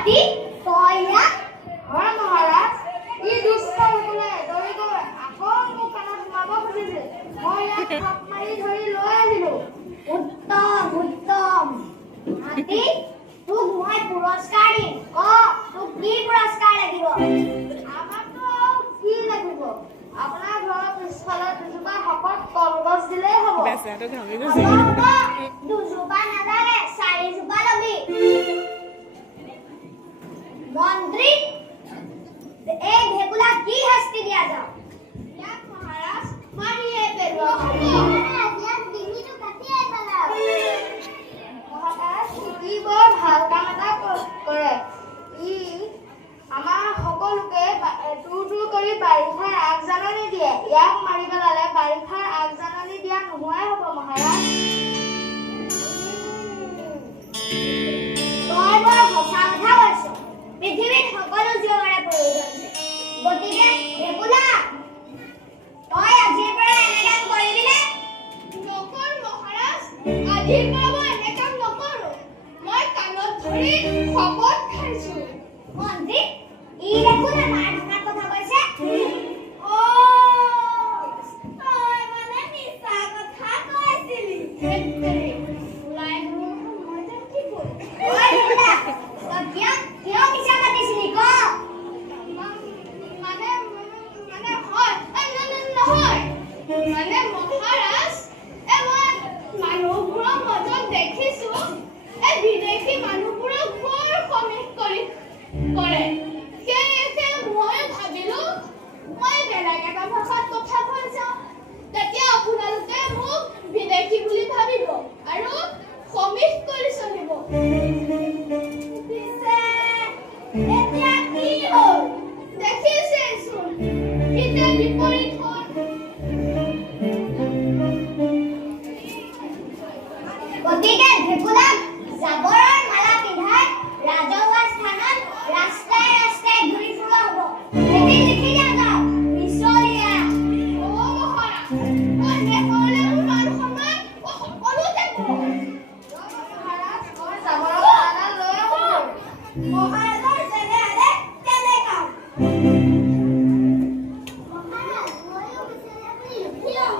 হাতী তই ইয়াত হয় মহাৰাজ ই দুষ্ট হ'বলৈ দৌৰি গৈ আকৌ মোৰ কাণত সোমাব খুজিছিল মই ইয়াক থাপ মাৰি ধৰি লৈ আহিলো উত্তম উত্তম হাতী তোক মই পুৰস্কাৰ দিম তোক কি পুৰস্কাৰ লাগিব আমাকতো কি লাগিব আপোনাৰ ঘৰৰ পিছফালে দুজোপা শকত কলগছ দিলেই হ'ব দুজোপা নালাগে 4 জোপা ল'বি মন্ত্ৰী এই ভেকুলা কি শাস্তি দিয়া যাও ইয়াক মহাৰাজ মাৰিয়ে পেলোৱা ইয়াক ডিঙিটো কাটিয়ে পেলাও মহাৰাজ ই বৰ ভাল কাম এটা কৰে ই আমাৰ সকলোকে টুৰ কৰি বাৰিষাৰ আগজাননী দিয়ে ইয়াক মাৰি পেলালে বাৰিষাৰ আগজাননী দিয়া নোহোৱাই হ'ব মহাৰাজ তই বৰ সঁচা কথা কৈছ পৃথিৱীত সকলো জীৱৰে প্ৰয়োজন আছে গতিকে ভেকুলা তই আজিৰ পৰা এনে কাম কৰিবিনে নকৰ মহাৰাজ আজিৰ পৰা মই এনে কাম নকৰো মই কাণত ধৰি শপত খাইছো মন্ত্ৰী ই দেখোন আমাৰ ঢোকাত কথা কৈছে তই মানে মিছা কথা কৈছিলি ওলাই মই যে কি কৰিম কিয় মিছা মাতিছিলি ক মানে হয় নহয় মানে মহাৰাজ মই মানুহবোৰক মাজত দেখিছো বিদেশী মানুহবোৰক বৰ সমীহ কৰে সেয়ে মই ভাবিলো মই বেলেগ এটা ভাষাত কথা কৈ যাওঁ তেতিয়া আপোনালোকে মোক বিদেশী বুলি ভাবিব আৰু সমীহ কৰি চলিব এতিয়া কি হ'ল দেখিছেচোন এতিয়া বিপৰীত হ'ল গতিকে ভেকুলাক জাবৰৰ মালা পিন্ধাই ৰাজহুৱা স্থানত ৰাস্তাই ৰাস্তাই ঘূৰি ফুৰা হ'ব লিখি দিয়া যাওক মিছলীয়া মহাৰাজ মই নেপালে মোৰ মান সন্মান সকলোতে মহাৰাজ মই জাবৰৰ মালা লৈ আহোঁ মহাৰাজৰ তেনেহ'লে কেনে কাম মহাৰাজ ময়ো বিচাৰি আপুনি লিখি লওঁ